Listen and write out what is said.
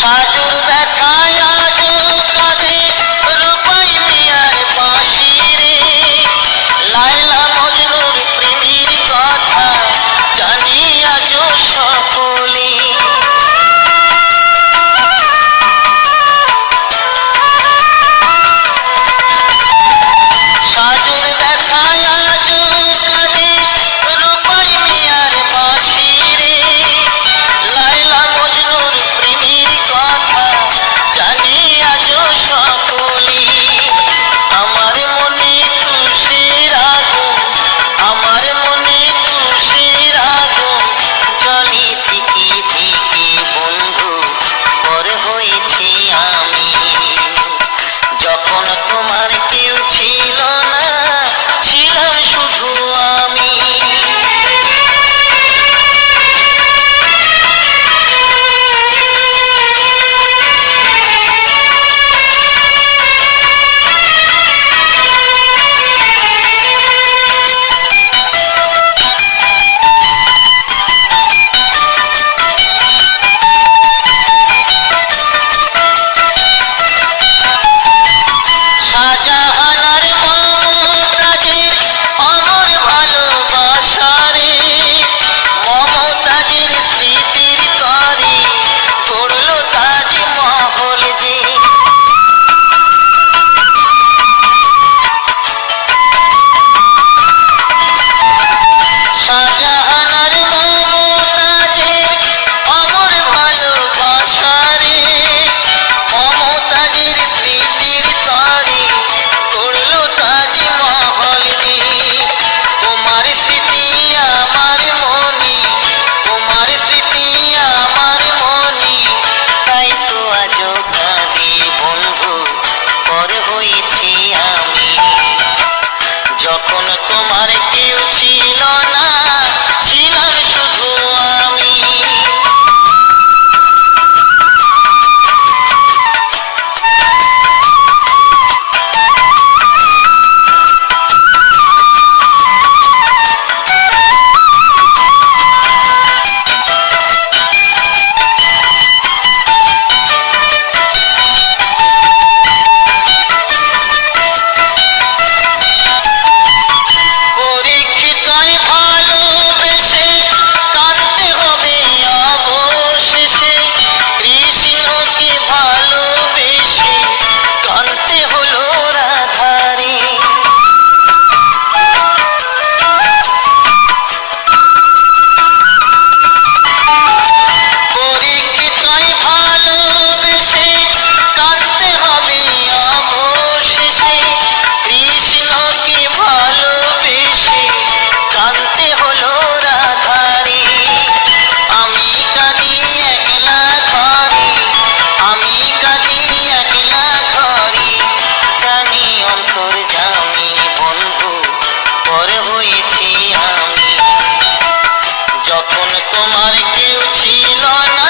সাজুর ব্যথায় আজও কাঁদে রূপাই মিয়ার বাঁশি রে। লায়লা মজনুর প্রেমের কথা জানি আজও সকলে। সাজুর ব্যথায় আজও কাঁদে রূপাই মিয়ার বাঁশি রে। লায়লা মজনুর প্রেমের কথা জানি আজও সকলে। আমার মনে তুষের আগুন, আমার মনে তুষের আগুন জলে থেকে থেকে বন্ধু পর হয়েছি আমি। যখন তোমার কেউ ছিল না, ছিলাম শুধু আমি। শাহজাহান আর মমতাজের অমর ভালোবাসা রে। মমতাজের স্মৃতির তরে গড়ল তাজমহল যে। শাহজাহান আর মমতাজের অমর ভালোবাসা রে। মমতাজের স্মৃতির তরে গড়ল তাজমহল যে। তোমার স্মৃতি আমার মনে, তোমার স্মৃতি আমার মনে, তাই তো আজও কাঁদি বন্ধু পর হয়েছি আমি। যখন তোমার কেউ ছিল না, ছিলাম শুধু আমি। পরীক্ষিতই ভালোবেসে কাঁদতে হবে অবশেষে। কৃষ্ণকে ভালোবেসে কাঁদতে হলো রাধারে। পরীক্ষিতই ভালোবেসে কাঁদতে হবে অবশেষে। কৃষ্ণকে ভালোবেসে কাঁদতে হলো রাধারে। আমি কাঁদি একলা ঘরে, আমি কাঁদি একলা ঘরে, জানি অন্তর্যামী বন্ধু পর হয়েছি আমি। যখন তোমার কেউ ছিল না,